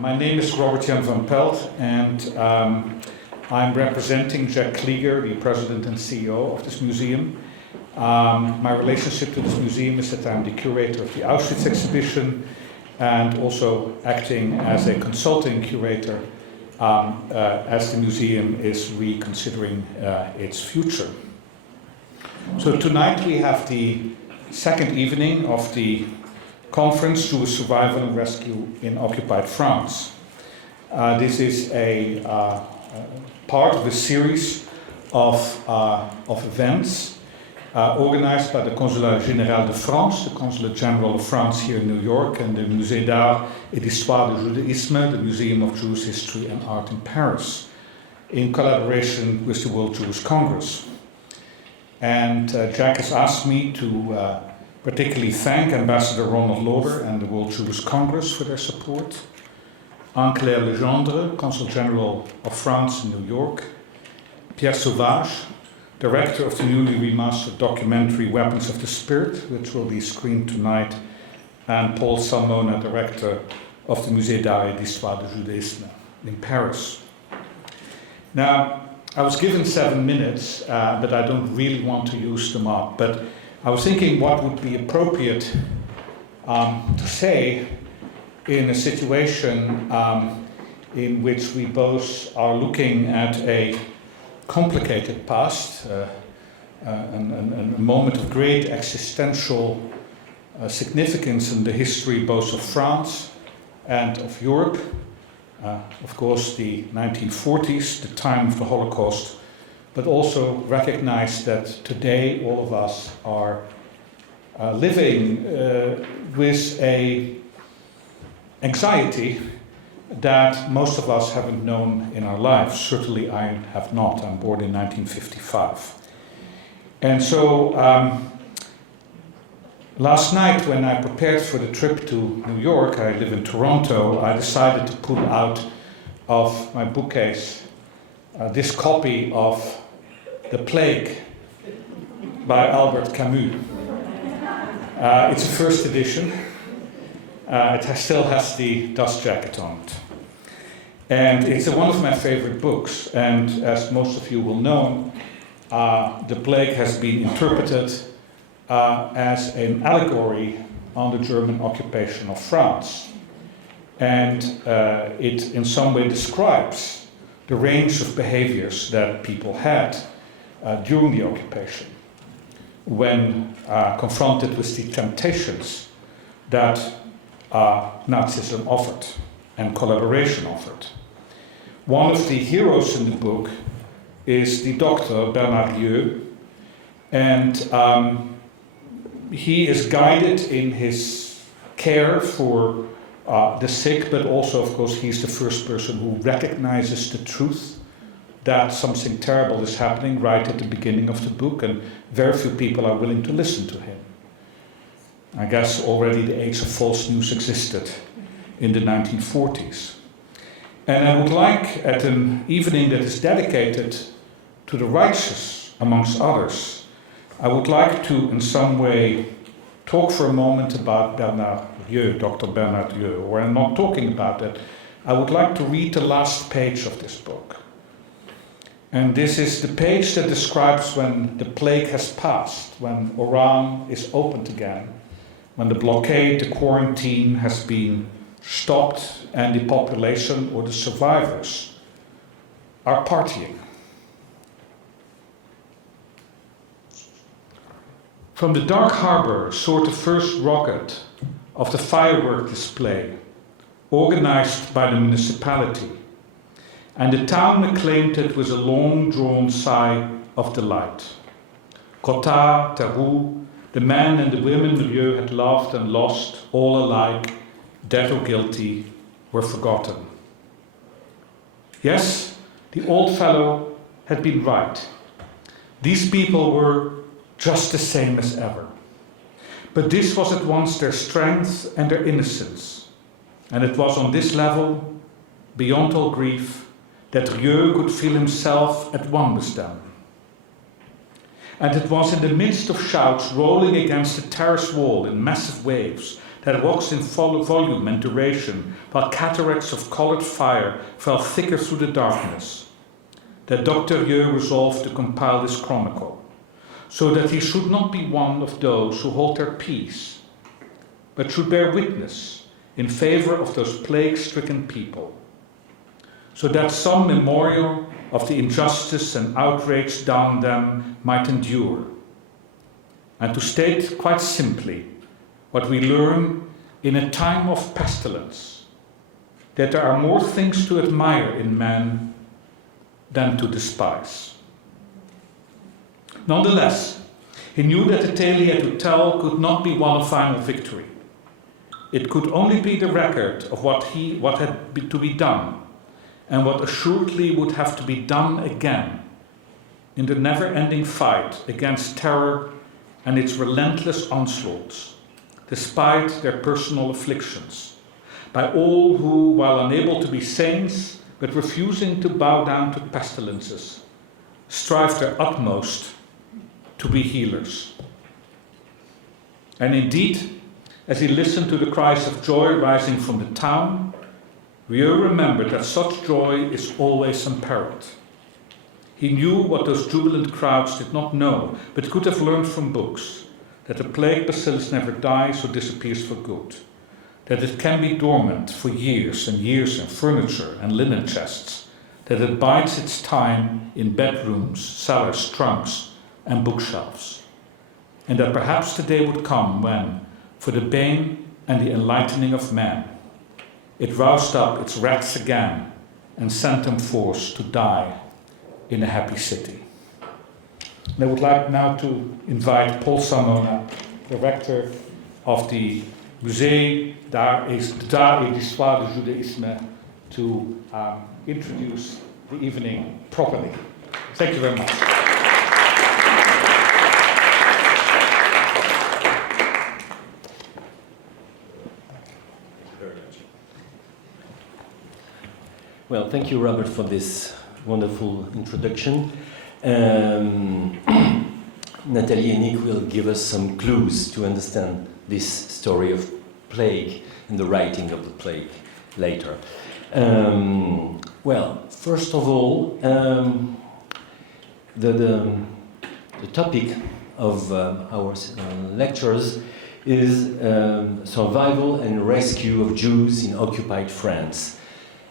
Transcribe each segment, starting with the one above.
My name is Robert Jan van Pelt, and I'm representing Jack Klieger, the president and CEO of this museum. My relationship to this museum is that I'm the curator of the Auschwitz exhibition and also acting as a consulting curator as the museum is reconsidering its future. So tonight we have the second evening of the Conference to Survival and Rescue in Occupied France. This is a part of a series of events organized by the Consulate General of France, the Consulate General of France here in New York, and the Musée d'Art et d'Histoire du Judaïsme, the Museum of Jewish History and Art in Paris, in collaboration with the World Jewish Congress. And Jack has asked me to particularly thank Ambassador Ronald Lauder and the World Jewish Congress for their support, Anne-Claire Legendre, Consul General of France in New York, Pierre Sauvage, director of the newly remastered documentary Weapons of the Spirit, which will be screened tonight, and Paul Salmona, director of the Musée d'Art et d'Histoire du Judaïsme in Paris. Now, I was given 7 minutes, but I don't really want to use them up. But I was thinking what would be appropriate to say in a situation in which we both are looking at a complicated past, a moment of great existential significance in the history both of France and of Europe. Of course, the 1940s, the time of the Holocaust, but also recognize that today all of us are living with a anxiety that most of us haven't known in our lives. Certainly I have not. I'm born in 1955. And so last night when I prepared for the trip to New York, I live in Toronto, I decided to pull out of my bookcase this copy of The Plague by Albert Camus. It's a first edition. It still has the dust jacket on it. And it's one of my favorite books. And as most of you will know, The Plague has been interpreted as an allegory on the German occupation of France. And it in some way describes the range of behaviors that people had during the occupation when confronted with the temptations that Nazism offered and collaboration offered. One of the heroes in the book is the doctor Bernard Lieu, and he is guided in his care for the sick, but also, of course, he's the first person who recognizes the truth that something terrible is happening right at the beginning of the book, and very few people are willing to listen to him. I guess already the age of false news existed in the 1940s. And I would like, at an evening that is dedicated to the righteous, amongst others, I would like to, in some way, talk for a moment about Bernard Lieu, Dr. Bernard Lieu, or I'm not talking about that. I would like to read the last page of this book. And this is the page that describes when the plague has passed, when Oran is opened again, when the blockade, the quarantine has been stopped, and the population or the survivors are partying. From the dark harbor soared the first rocket of the firework display, organized by the municipality, and the town acclaimed it with a long-drawn sigh of delight. Cottard, Tarou, the men and the women Lieu had loved and lost, all alike, dead or guilty, were forgotten. Yes, the old fellow had been right. These people were just the same as ever. But this was at once their strength and their innocence. And it was on this level, beyond all grief, that Lieu could feel himself at one with them. And it was in the midst of shouts rolling against the terrace wall in massive waves that waxed in volume and duration, while cataracts of colored fire fell thicker through the darkness, that Dr. Rieu resolved to compile this chronicle, so that he should not be one of those who hold their peace, but should bear witness in favor of those plague-stricken people, so that some memorial of the injustice and outrage done them might endure. And to state quite simply what we learn in a time of pestilence, that there are more things to admire in man than to despise. Nonetheless, he knew that the tale he had to tell could not be one of final victory. It could only be the record of what had to be done, and what assuredly would have to be done again in the never-ending fight against terror and its relentless onslaughts, despite their personal afflictions, by all who, while unable to be saints, but refusing to bow down to pestilences, strive their utmost to be healers. And indeed, as he listened to the cries of joy rising from the town, Rieu remembered that such joy is always imperiled. He knew what those jubilant crowds did not know, but could have learned from books, that the plague bacillus never dies or disappears for good, that it can be dormant for years and years in furniture and linen chests, that it bides its time in bedrooms, cellars, trunks, and bookshelves, and that perhaps the day would come when, for the bane and the enlightening of man, it roused up its rats again and sent them forth to die in a happy city. And I would like now to invite Paul Samona, director of the Musée d'Art et d'Histoire du Judaïsme, to introduce the evening properly. Thank you very much. Well, thank you, Robert, for this wonderful introduction. Nathalie Heinich will give us some clues to understand this story of plague and the writing of the plague later. Well, first of all, the topic of our lectures is survival and rescue of Jews in occupied France.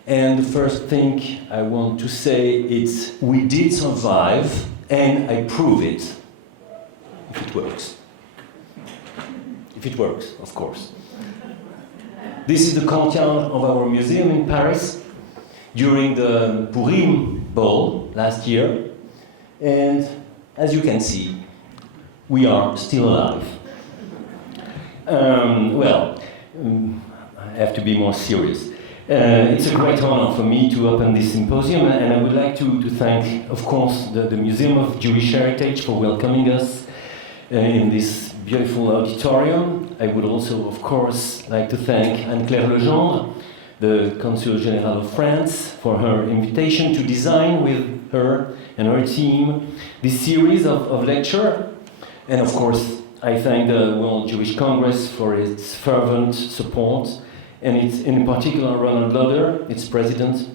And the first thing I want to say is we did survive, and I prove it, if it works. If it works, of course. This is the courtyard of our museum in Paris during the Purim Ball last year. And as you can see, we are still alive. I have to be more serious. It's a great honor for me to open this symposium, and I would like to thank, of course, the Museum of Jewish Heritage for welcoming us in this beautiful auditorium. I would also, of course, like to thank Anne-Claire Legendre, the Consulate General of France, for her invitation to design with her and her team this series of lecture. And of course, I thank the World Jewish Congress for its fervent support, and it's in particular Ronald Loder, its president,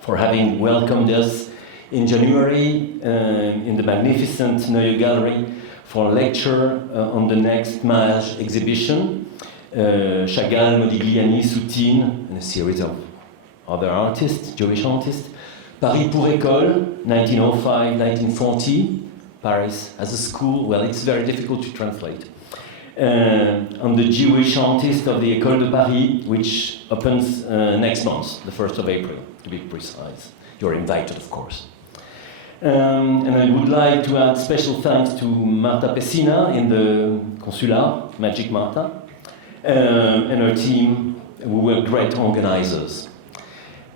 for having welcomed us in January in the magnificent Neue Gallery for a lecture on the next Mage exhibition, Chagall, Modigliani, Soutine, and a series of other artists, Jewish artists. Paris pour Ecole, 1905-1940, Paris as a school. Well, it's very difficult to translate. On the Jewish artist of the Ecole de Paris, which opens next month, the 1st of April, to be precise. You're invited, of course. And I would like to add special thanks to Marta Pessina in the Consulat, Magic Marta, and her team, who were great organizers.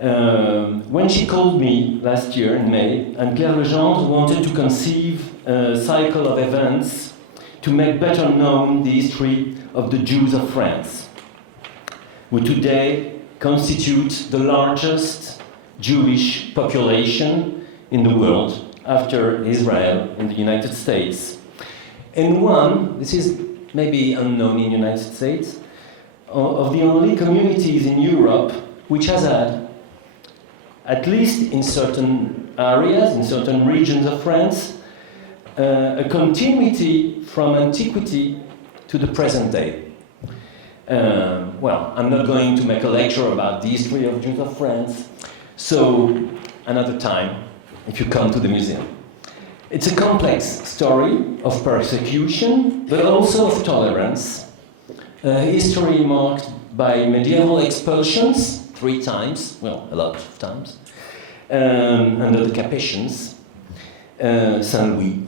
When she called me last year in May, Anne-Claire Legendre wanted to conceive a cycle of events to make better known the history of the Jews of France, who today constitute the largest Jewish population in the world after Israel and the United States. And one, this is maybe unknown in the United States, of the only communities in Europe which has had, at least in certain areas, in certain regions of France, a continuity from antiquity to the present day. Well, I'm not going to make a lecture about the history of Jews of France, so another time, if you come to the museum. It's a complex story of persecution, but also of tolerance. A history marked by medieval expulsions, 3 times, well, a lot of times, under the Capetians, Saint-Louis,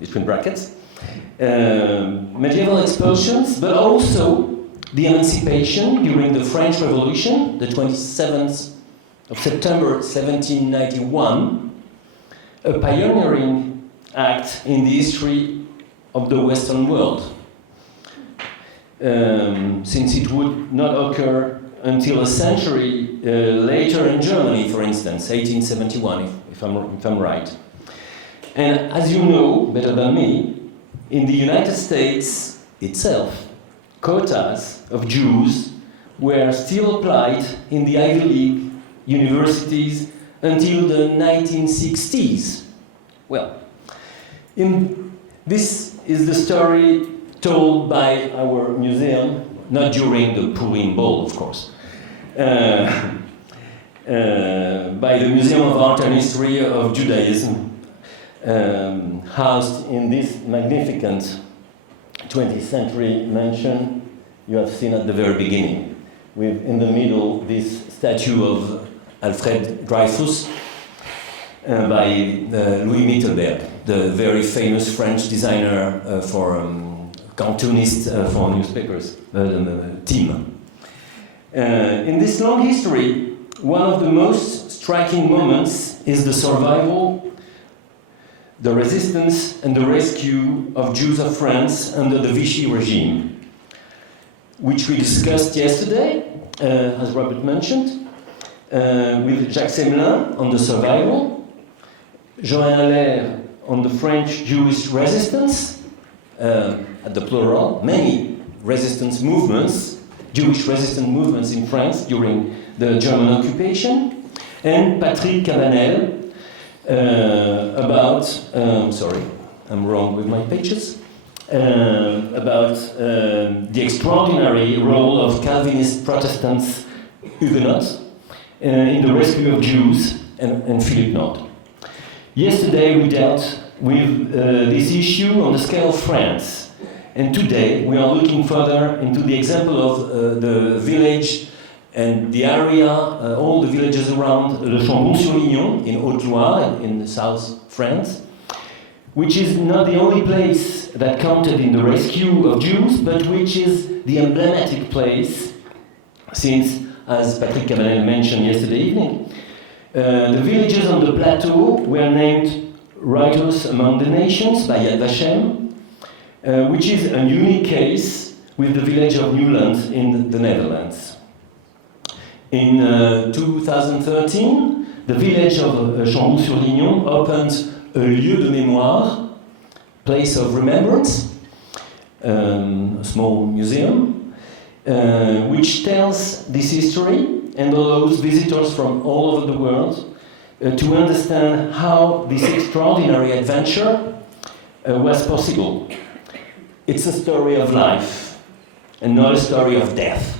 between brackets. Medieval expulsions, but also the emancipation during the French Revolution, the 27th of September 1791, a pioneering act in the history of the Western world, since it would not occur until a century later in Germany, for instance, 1871, if I'm right. And as you know better than me, in the United States itself, quotas of Jews were still applied in the Ivy League universities until the 1960s. Well, this is the story told by our museum, not during the Purim Ball, of course, by the Museum of Art and History of Judaism, housed in this magnificent 20th century mansion you have seen at the very beginning, with in the middle this statue of Alfred Dreyfus by Louis Mittelberg, the very famous French designer for cartoonist for newspapers, team. In this long history, one of the most striking moments is the survival, the resistance and the rescue of Jews of France under the Vichy regime, which we discussed yesterday, as Robert mentioned, with Jacques Semelin on the survival, Johann Haller on the French Jewish resistance, at the plural, many resistance movements, Jewish resistance movements in France during the German occupation, and Patrick Cabanel about, sorry, I'm wrong with my pages, about the extraordinary role of Calvinist Protestants, Huguenots, in the rescue of Jews, and Philippe Nord. Yesterday we dealt with this issue on the scale of France, and today we are looking further into the example of the village and the area, all the villages around Le Chambon-sur-Lignon in Haute-Loire, in South France, which is not the only place that counted in the rescue of Jews, but which is the emblematic place, since, as Patrick Cabanel mentioned yesterday evening, the villages on the Plateau were named Writers Among the Nations by Yad Vashem, which is a unique case with the village of Newland in the Netherlands. In 2013, the village of Chambon-sur-Lignon opened a lieu de mémoire, place of remembrance, a small museum, which tells this history and allows visitors from all over the world to understand how this extraordinary adventure was possible. It's a story of life and not a story of death.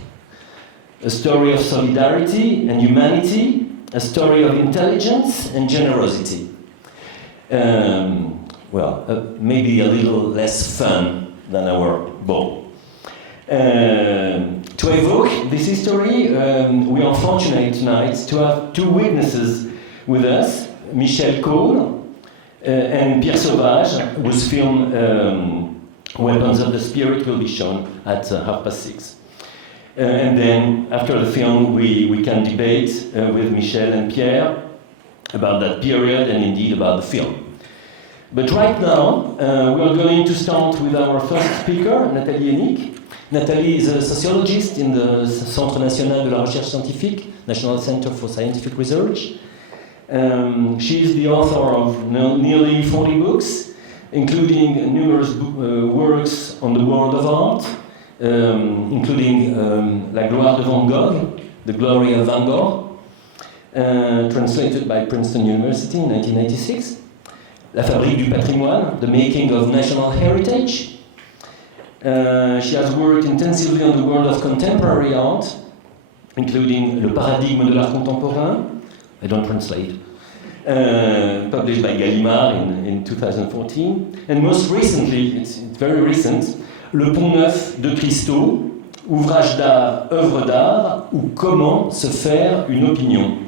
A story of solidarity and humanity, a story of intelligence and generosity. Maybe a little less fun than our ball. To evoke this history, we are fortunate tonight to have 2 witnesses with us, Michel Cole and Pierre Sauvage, whose film Weapons of the Spirit will be shown at 6:30. And then, after the film, we can debate with Michel and Pierre about that period and indeed about the film. But right now, we are going to start with our first speaker, Nathalie Heinich. Nathalie is a sociologist in the Centre National de la Recherche Scientifique, National Center for Scientific Research. She is the author of nearly 40 books, including numerous works on the world of art, including La Gloire de Van Gogh, The Glory of Van Gogh, translated by Princeton University in 1986, La Fabrique du Patrimoine, The Making of National Heritage. She has worked intensively on the world of contemporary art, including Le Paradigme de l'Art Contemporain, I don't translate, published by Gallimard in 2014. And most recently, it's very recent, Le Pont Neuf de Christo, Ouvrage d'art, œuvre d'art, ou Comment se faire une opinion.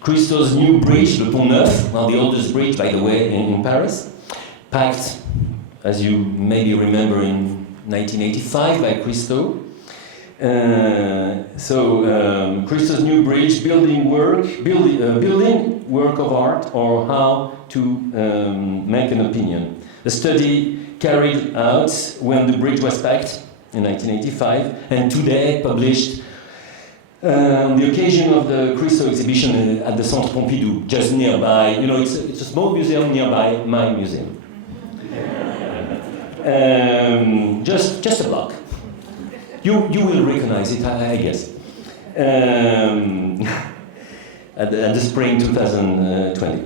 Christo's new bridge, Le Pont Neuf, well, the oldest bridge, by the way, in Paris, packed, as you maybe remember, in 1985 by Christo. Christo's new bridge, building work of art, or how to make an opinion. A study carried out when the bridge was packed in 1985, and today published on the occasion of the Christo exhibition at the Centre Pompidou, just nearby. You know, it's a small museum nearby my museum. Just a block. You will recognize it, I guess. At the spring 2020.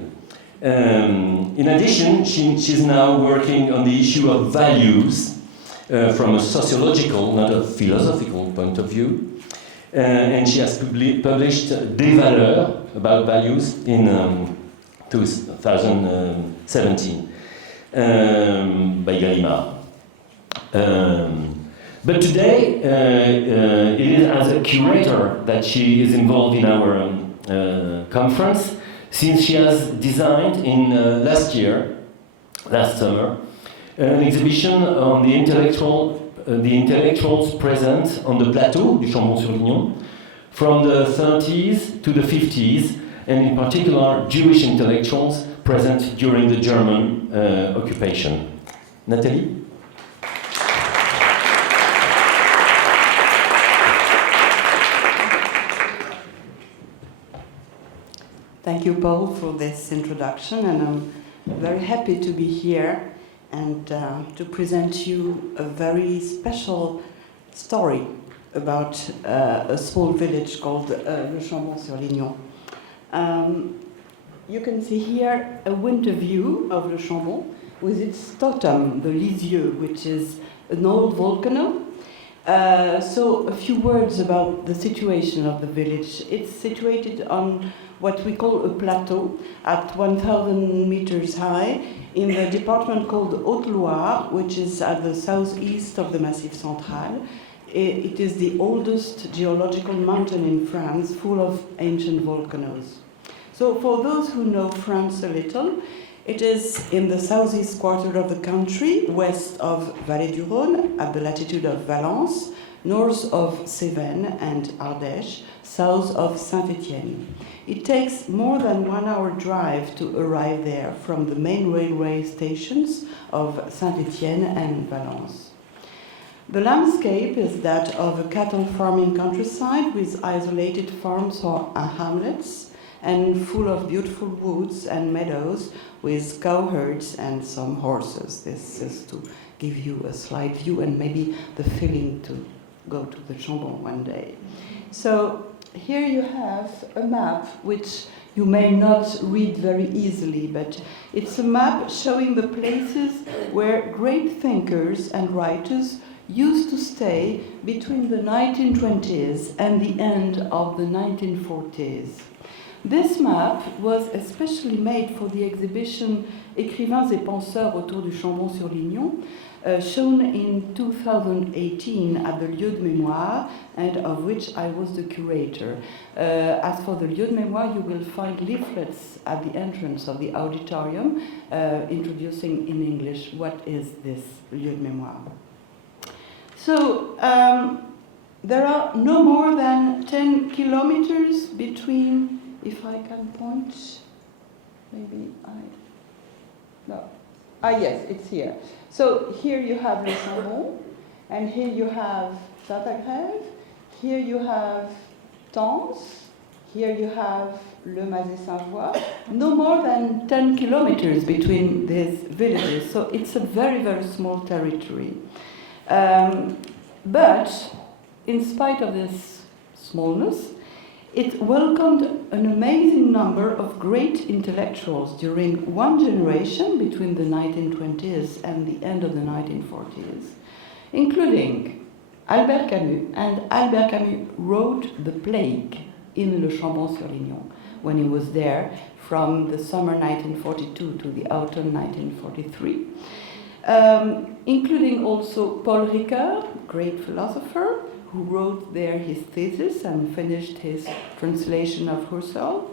In addition, she's now working on the issue of values from a sociological, not a philosophical point of view. And she has published Des Valeurs, about values, in 2017 by Gallimard. But today, it is as a curator that she is involved in our conference, since she has designed in last summer, an exhibition on the intellectuals present on the Plateau du Chambon-sur-Lignon from the 30s to the 50s, and in particular Jewish intellectuals present during the German occupation. Nathalie? Thank you, Paul, for this introduction, and I'm very happy to be here and to present you a very special story about a small village called Le Chambon-sur-Lignon. You can see here a winter view of Le Chambon with its totem, the Lisieux, which is an old volcano. So a few words about the situation of the village. It's situated on what we call a plateau at 1,000 meters high in the department called Haute-Loire, which is at the southeast of the Massif Central. It is the oldest geological mountain in France, full of ancient volcanoes. So for those who know France a little, it is in the southeast quarter of the country, west of Vallée du Rhône, at the latitude of Valence, north of Cévennes and Ardèche, south of Saint-Étienne. It takes more than 1 hour drive to arrive there from the main railway stations of Saint-Étienne and Valence. The landscape is that of a cattle farming countryside with isolated farms or hamlets and full of beautiful woods and meadows with cowherds and some horses. This is to give you a slight view and maybe the feeling to go to the Chambon one day. So here you have a map which you may not read very easily, but it's a map showing the places where great thinkers and writers used to stay between the 1920s and the end of the 1940s. This map was especially made for the exhibition Écrivains et penseurs autour du Chambon-sur-Lignon, shown in 2018 at the Lieu de Mémoire, and of which I was the curator. As for the Lieu de Mémoire, you will find leaflets at the entrance of the auditorium introducing in English what is this Lieu de Mémoire. So there are no more than 10 kilometers between, if I can point, maybe yes, it's here. So here you have Le Chambon, and here you have Saint-Agrève, here you have Tence, here you have Le Mazet-Saint-Voix. No more than 10 kilometers between these villages, so it's a very, very small territory. But in spite of this smallness, it welcomed an amazing number of great intellectuals during one generation between the 1920s and the end of the 1940s, including Albert Camus. And Albert Camus wrote The Plague in Le Chambon-sur-Lignon when he was there from the summer 1942 to the autumn 1943. Including also Paul Ricoeur, great philosopher, who wrote there his thesis and finished his translation of Husserl,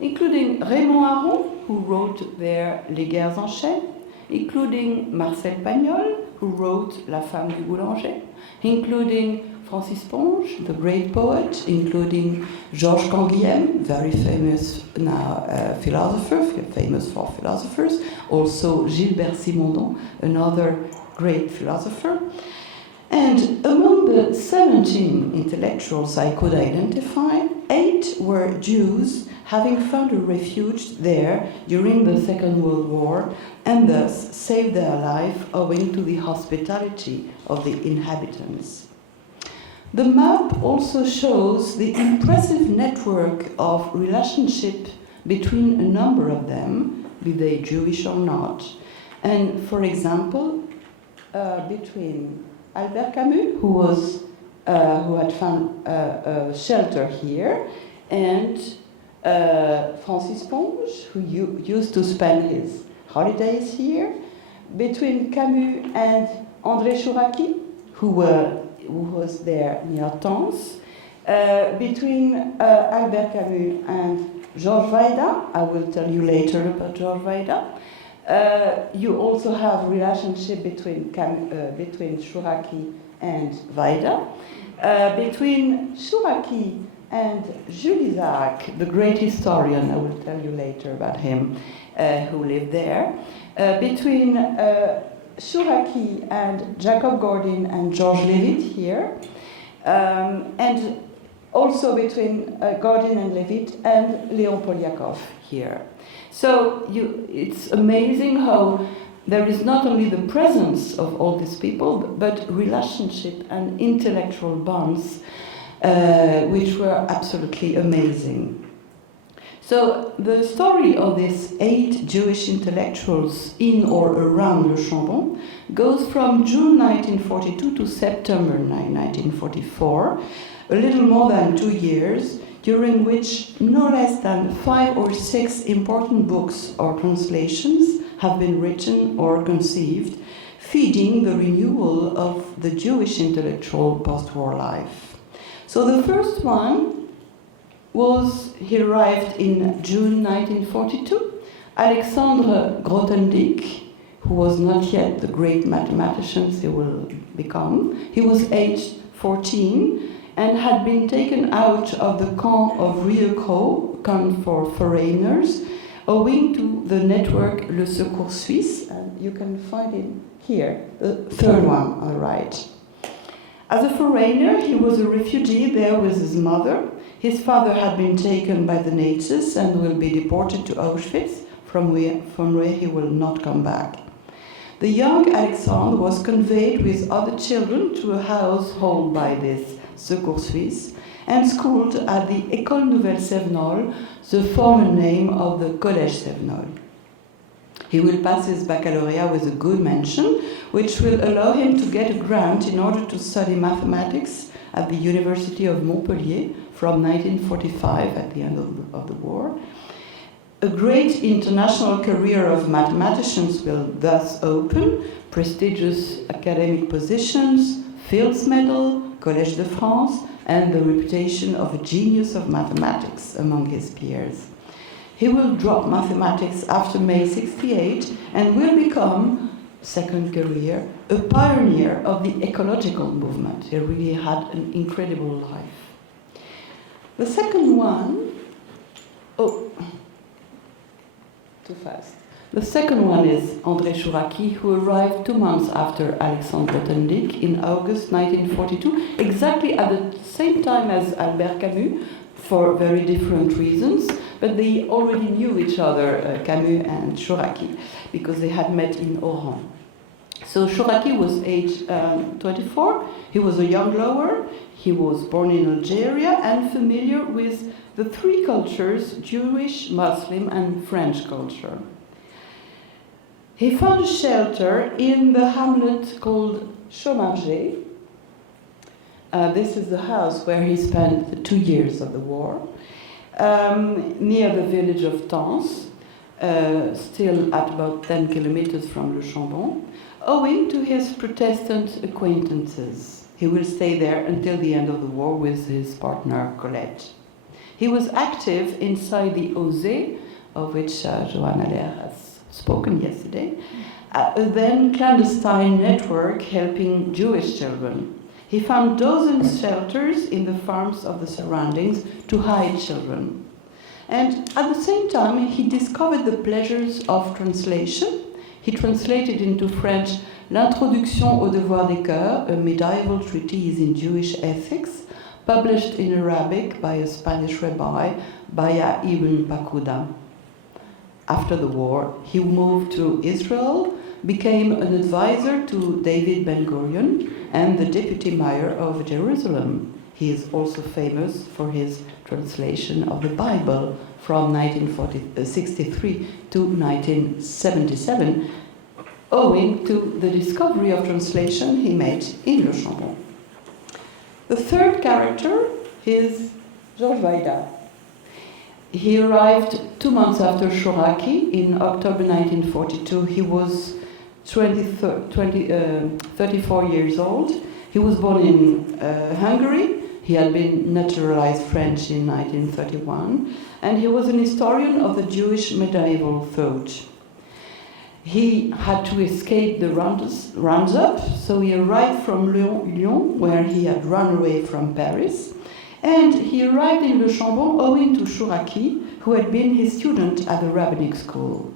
including Raymond Aron, who wrote there Les Guerres en Chaîne, including Marcel Pagnol, who wrote La Femme du Boulanger, including Francis Ponge, the great poet, including Georges Canguilhem, very famous now philosopher, famous for philosophers, also Gilbert Simondon, another great philosopher. And among the 17 intellectuals I could identify, 8 were Jews, having found a refuge there during the Second World War, and thus saved their life owing to the hospitality of the inhabitants. The map also shows the impressive network of relationship between a number of them, be they Jewish or not. And for example, between Albert Camus, who had found a shelter here, and Francis Ponge, who used to spend his holidays here, between Camus and André Chouraki, who was there near Tens, between Albert Camus and Georges Weida. I will tell you later about Georges Weida. You also have a relationship between Chouraki and Weida, between Chouraki and Jules Isaac, the great historian. I will tell you later about him, who lived there, between Chouraki and Jacob Gordin and Georges Levitt here, and also between Gordin and Levitt and Leon Poliakov here. So it's amazing how there is not only the presence of all these people, but relationship and intellectual bonds, which were absolutely amazing. So the story of these 8 Jewish intellectuals in or around Le Chambon goes from June 1942 to September 1944, a little more than 2 years, during which no less than 5 or 6 important books or translations have been written or conceived, feeding the renewal of the Jewish intellectual post-war life. So the first one he arrived in June 1942. Alexandre Grothendieck, who was not yet the great mathematician he will become. He was aged 14 and had been taken out of the camp of Ecole, camp for foreigners, owing to the network Le Secours Suisse, and you can find it here, the third one on the right. As a foreigner, he was a refugee there with his mother. His father had been taken by the Nazis and will be deported to Auschwitz, from where he will not come back. The young Alexandre was conveyed with other children to a household by this Secours Suisse and schooled at the Ecole Nouvelle Sévenol, the former name of the Collège Sévenol. He will pass his baccalaureate with a good mention, which will allow him to get a grant in order to study mathematics at the University of Montpellier from 1945, at the end of the war. A great international career of mathematicians will thus open, prestigious academic positions, Fields Medal, Collège de France, and the reputation of a genius of mathematics among his peers. He will drop mathematics after May 68 and will become, second career, a pioneer of the ecological movement. He really had an incredible life. The second one, too fast. The second one is André Chouraki, who arrived 2 months after Alexandre Grothendieck in August 1942, exactly at the same time as Albert Camus, for very different reasons, but they already knew each other, Camus and Chouraki, because they had met in Oran. So Chouraki was age 24. He was a young lower. He was born in Algeria and familiar with the three cultures, Jewish, Muslim, and French culture. He found a shelter in the hamlet called Chaumargé. This is the house where he spent the 2 years of the war, near the village of Tens, still at about 10 kilometers from Le Chambon, owing to his Protestant acquaintances. He will stay there until the end of the war with his partner Colette. He was active inside the OSE, of which Johanna Leah has spoken yesterday, a then clandestine network helping Jewish children. He found dozens of shelters in the farms of the surroundings to hide children. And at the same time, he discovered the pleasures of translation. He translated into French L'Introduction au devoir des cœurs, a medieval treatise in Jewish ethics, published in Arabic by a Spanish rabbi, Baya ibn Bakuda. After the war, he moved to Israel, became an advisor to David Ben-Gurion and the deputy mayor of Jerusalem. He is also famous for his translation of the Bible from 1963 to 1977, owing to the discovery of translation he made in Le Chambon. The third character is Georges Weida. He arrived 2 months after Chouraki in October 1942. He was 34 years old. He was born in Hungary. He had been naturalized French in 1931, and he was an historian of the Jewish medieval thought. He had to escape the roundup, so he arrived from Lyon, where he had run away from Paris, and he arrived in Le Chambon owing to Chouraki, who had been his student at the rabbinic school.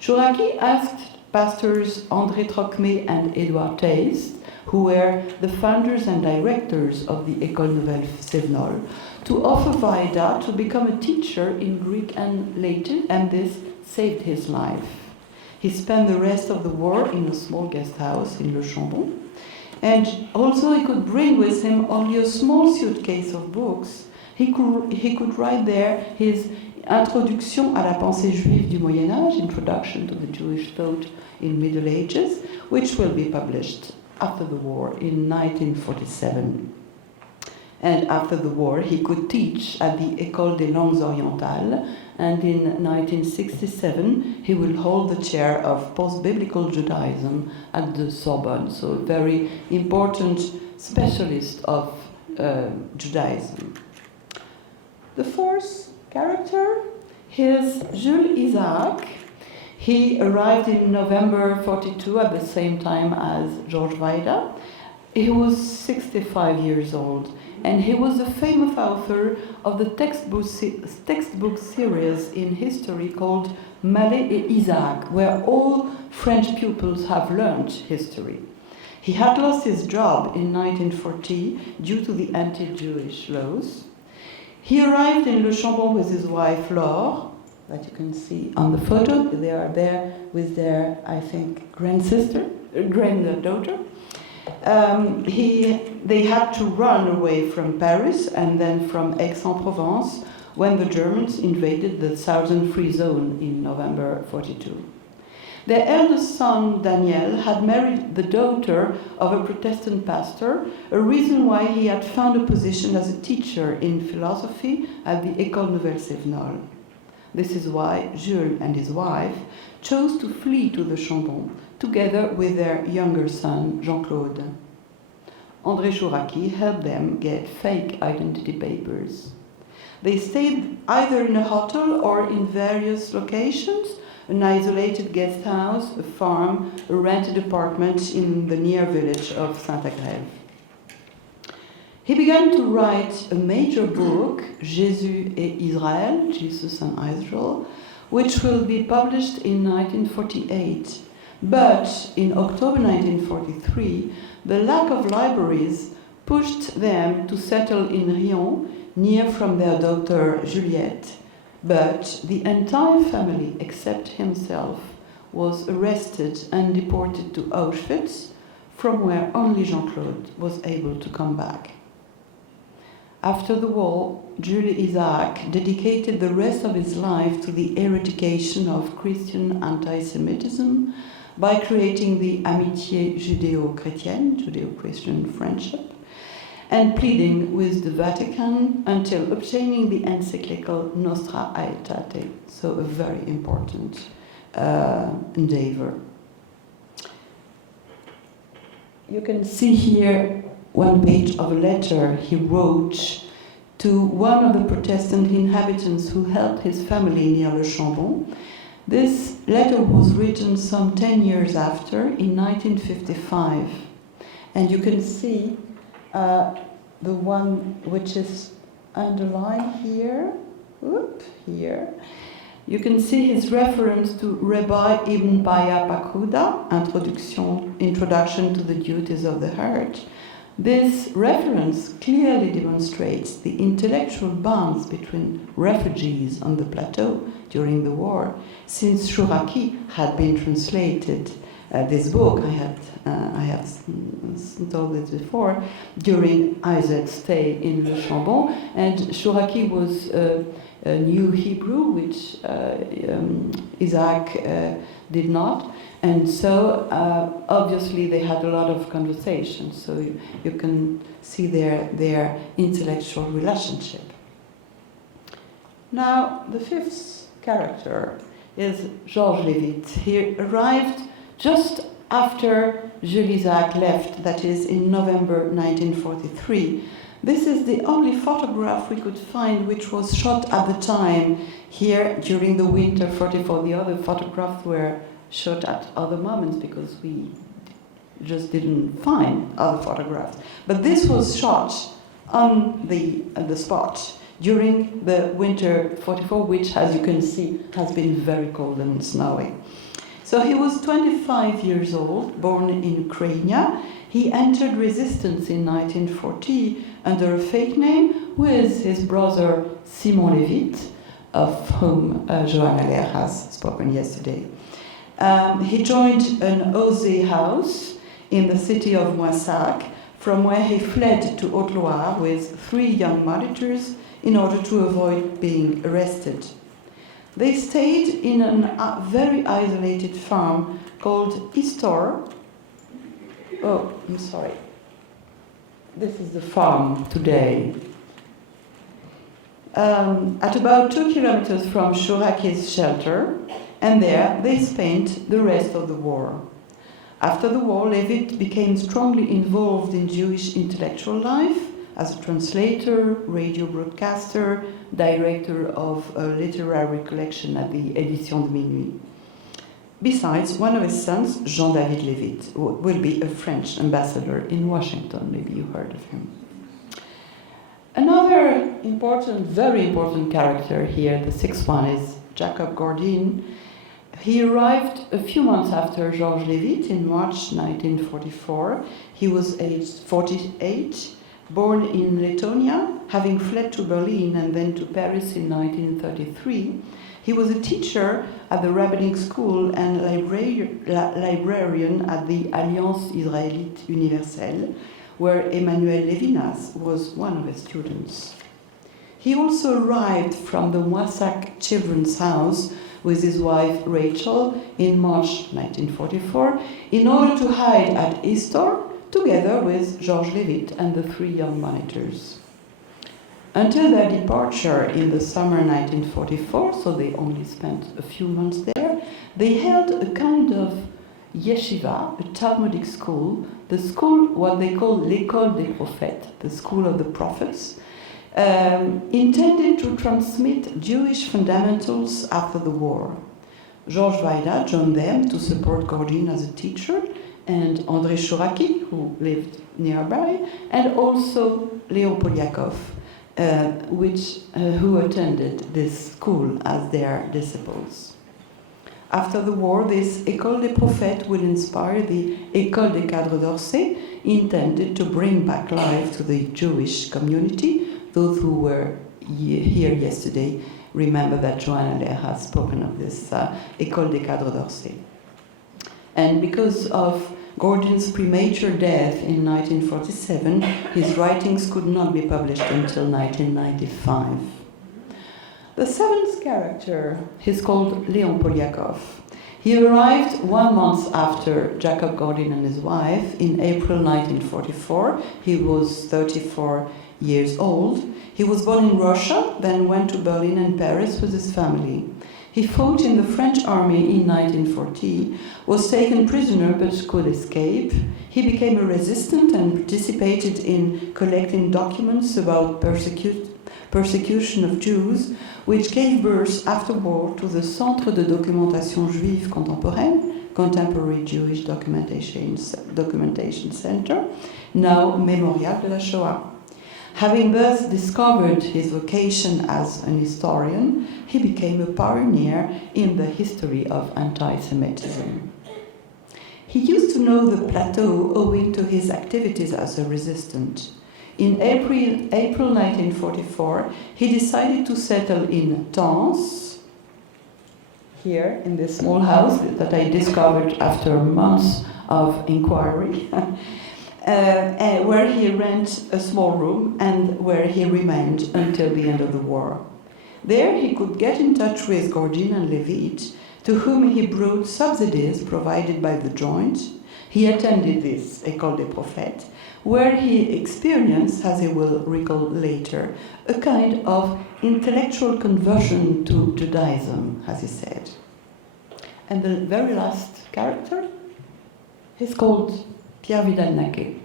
Chouraki asked pastors André Trocmé and Édouard Theist, who were the founders and directors of the Ecole Nouvelle Sévenol, to offer Weida to become a teacher in Greek and Latin, and this saved his life. He spent the rest of the war in a small guest house in Le Chambon, and although he could bring with him only a small suitcase of books, he could write there his Introduction à la pensée juive du Moyen Âge, Introduction to the Jewish Thought in Middle Ages, which will be published after the war in 1947. And after the war, he could teach at the École des Langues Orientales, and in 1967, he will hold the chair of post-biblical Judaism at the Sorbonne, so a very important specialist of Judaism. The fourth character is Jules Isaac. He arrived in November 42 at the same time as Georges Weida. He was 65 years old, and he was the famous author of the textbook series in history called Mallet et Isaac, where all French pupils have learned history. He had lost his job in 1940 due to the anti-Jewish laws. He arrived in Le Chambon with his wife Laure, that you can see on the photo. They are there with their, I think, granddaughter. They had to run away from Paris and then from Aix-en-Provence when the Germans invaded the Southern Free Zone in November 42. Their eldest son, Daniel, had married the daughter of a Protestant pastor, a reason why he had found a position as a teacher in philosophy at the École Nouvelle Sévenol. This is why Jules and his wife chose to flee to the Chambon, together with their younger son, Jean-Claude. André Chouraki helped them get fake identity papers. They stayed either in a hotel or in various locations, an isolated guest house, a farm, a rented apartment in the near village of Saint-Agrève. He began to write a major book, Jésus et Israël, Jesus and Israel, which will be published in 1948. But in October 1943, the lack of libraries pushed them to settle in Riom, near from their daughter Juliette. But the entire family, except himself, was arrested and deported to Auschwitz, from where only Jean-Claude was able to come back. After the war, Jules Isaac dedicated the rest of his life to the eradication of Christian anti-Semitism by creating the Amitié Judéo-Chrétienne, Judeo-Christian friendship, and pleading with the Vatican until obtaining the encyclical Nostra Aetate, so a very important endeavor. You can see here one page of a letter he wrote to one of the Protestant inhabitants who helped his family near Le Chambon. This letter was written some 10 years after, in 1955. And you can see the one which is underlined here, here. You can see his reference to Rabbi Ibn Baya Pakuda, Introduction to the Duties of the Heart. This reference clearly demonstrates the intellectual bonds between refugees on the plateau during the war, since Chouraki had been translated. This book, I have told this before, during Isaac's stay in Le Chambon, and Chouraki was a new Hebrew, which Isaac did not, and so obviously they had a lot of conversations, so you can see their intellectual relationship. Now, the fifth character is Georges Lévit. He arrived just after Jules Isaac left, that is in November 1943. This is the only photograph we could find which was shot at the time here during the winter 44. The other photographs were shot at other moments because we just didn't find other photographs. But this was shot on the spot during the winter 44, which, as you can see, has been very cold and snowy. So he was 25 years old, born in Ukraine. He entered resistance in 1940 under a fake name with his brother Simon Lévit, of whom Johanna Leah has spoken yesterday. He joined an OSE house in the city of Moissac, from where he fled to Haute-Loire with 3 young monitors in order to avoid being arrested. They stayed in a very isolated farm called Istor. Oh, I'm sorry. This is the farm today. At about 2 kilometers from Chouraki's shelter, and there they spent the rest of the war. After the war, Lévit became strongly involved in Jewish intellectual life as a translator, radio broadcaster, director of a literary collection at the Édition de Minuit. Besides, one of his sons, Jean-David Lévit, will be a French ambassador in Washington. Maybe you heard of him. Another important, very important character here, the sixth one, is Jacob Gordin. He arrived a few months after Georges Lévit in March 1944. He was aged 48, born in Lithuania, having fled to Berlin and then to Paris in 1933. He was a teacher at the rabbinic school and librarian at the Alliance Israélite Universelle, where Emmanuel Levinas was one of his students. He also arrived from the Moissac Children's House with his wife Rachel in March 1944 in order to hide at Istor together with Georges Lévit and the 3 young monitors. Until their departure in the summer 1944, so they only spent a few months there, they held a kind of yeshiva, a Talmudic school, the school, what they call l'Ecole des Prophètes, the school of the prophets, intended to transmit Jewish fundamentals after the war. Georges Weida joined them to support Gordin as a teacher, and André Chouraki, who lived nearby, and also Leo Polyakov, who attended this school as their disciples. After the war, this École des Prophètes will inspire the École des Cadres d'Orsay, intended to bring back life to the Jewish community. Those who were here yesterday remember that Johanna Leah has spoken of this École des Cadres d'Orsay. And because of Gordin's premature death in 1947, his writings could not be published until 1995. The seventh character is called Leon Polyakov. He arrived 1 month after Jacob Gordin and his wife in April 1944. He was 34 years old. He was born in Russia, then went to Berlin and Paris with his family. He fought in the French army in 1940, was taken prisoner but could escape. He became a resistant and participated in collecting documents about persecution of Jews, which gave birth after war to the Centre de Documentation Juive Contemporaine, Contemporary Jewish Documentation Center, now Mémorial de la Shoah. Having thus discovered his vocation as an historian, he became a pioneer in the history of anti-Semitism. He used to know the Plateau owing to his activities as a resistant. In April 1944, he decided to settle in Tens, here in this small house that I discovered after months of inquiry, where he rented a small room and where he remained until the end of the war. There he could get in touch with Gordin and Levitt, to whom he brought subsidies provided by the Joint. He attended this Ecole des Prophètes, where he experienced, as he will recall later, a kind of intellectual conversion to Judaism, as he said. And the very last character is called Pierre Vidal-Naquet.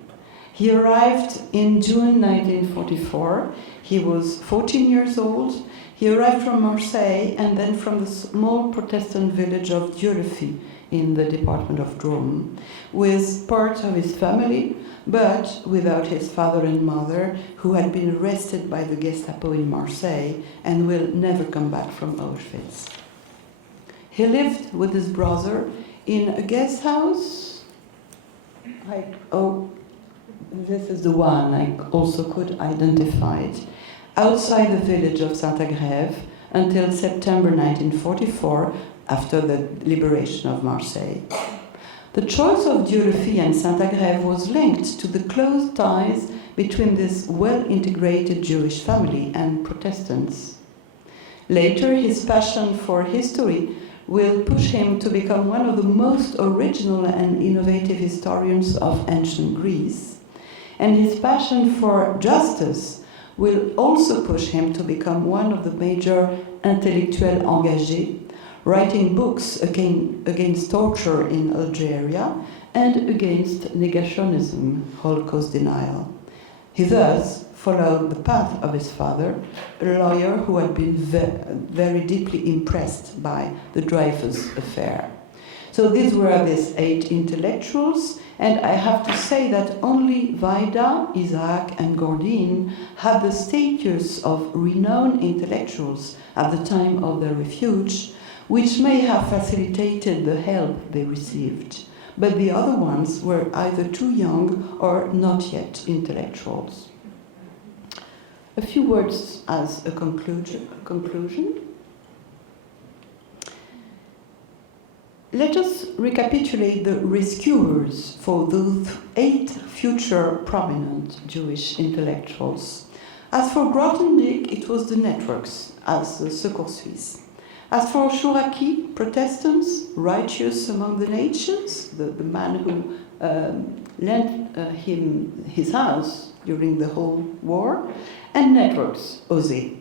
He arrived in June 1944. He was 14 years old. He arrived from Marseille and then from the small Protestant village of Dieulefit in the department of Drôme, with part of his family, but without his father and mother, who had been arrested by the Gestapo in Marseille and will never come back from Auschwitz. He lived with his brother in a guest house. This is the one I also could identify it. Outside the village of Saint-Agrève until September 1944, after the liberation of Marseille. The choice of Dieulefit and Saint-Agrève was linked to the close ties between this well-integrated Jewish family and Protestants. Later, his passion for history will push him to become one of the most original and innovative historians of ancient Greece. And his passion for justice will also push him to become one of the major intellectuels engagés, writing books against torture in Algeria and against negationism, Holocaust denial. He thus followed the path of his father, a lawyer who had been very deeply impressed by the Dreyfus affair. So these were these 8 intellectuals, and I have to say that only Vaida, Isaac, and Gordin had the status of renowned intellectuals at the time of their refuge, which may have facilitated the help they received. But the other ones were either too young or not yet intellectuals. A few words as a conclusion. Let us recapitulate the rescuers for those 8 future prominent Jewish intellectuals. As for Grothendieck, it was the networks, as the Secours Suisse. As for Chouraki, Protestants, righteous among the nations, the man who lent him his house during the whole war, and networks, Osé.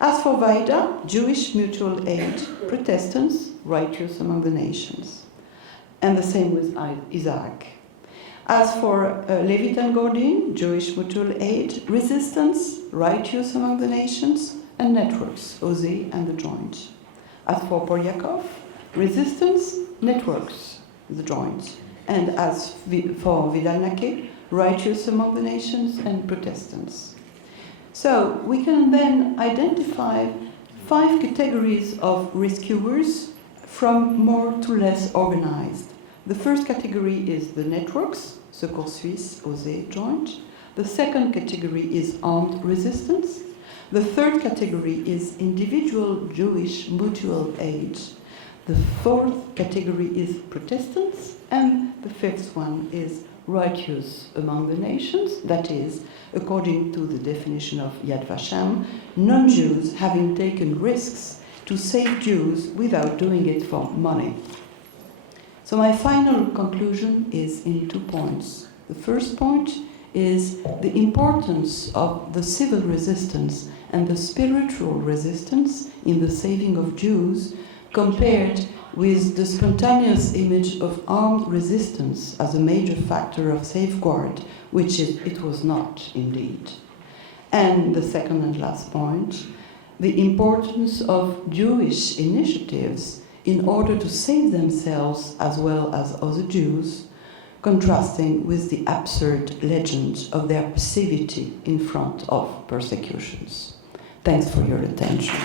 As for Vaida, Jewish mutual aid, Protestants, righteous among the nations. And the same with Isaac. As for Levitt and Gordin, Jewish mutual aid, resistance, righteous among the nations, and networks, Osé and the Joint. As for Polyakov, resistance, networks, the Joint. And as for Vidal-Naquet, righteous among the nations and Protestants. So we can then identify 5 categories of rescuers from more to less organized. The first category is the networks, Secours Suisse, Osé, Joint. The second category is armed resistance. The third category is individual Jewish mutual aid. The fourth category is Protestants, and the fifth one is righteous among the nations, that is, according to the definition of Yad Vashem, non-Jews having taken risks to save Jews without doing it for money. So my final conclusion is in 2 points. The first point is the importance of the civil resistance and the spiritual resistance in the saving of Jews compared with the spontaneous image of armed resistance as a major factor of safeguard, which it was not indeed. And the second and last point, the importance of Jewish initiatives in order to save themselves as well as other Jews, contrasting with the absurd legend of their passivity in front of persecutions. Thanks for your attention.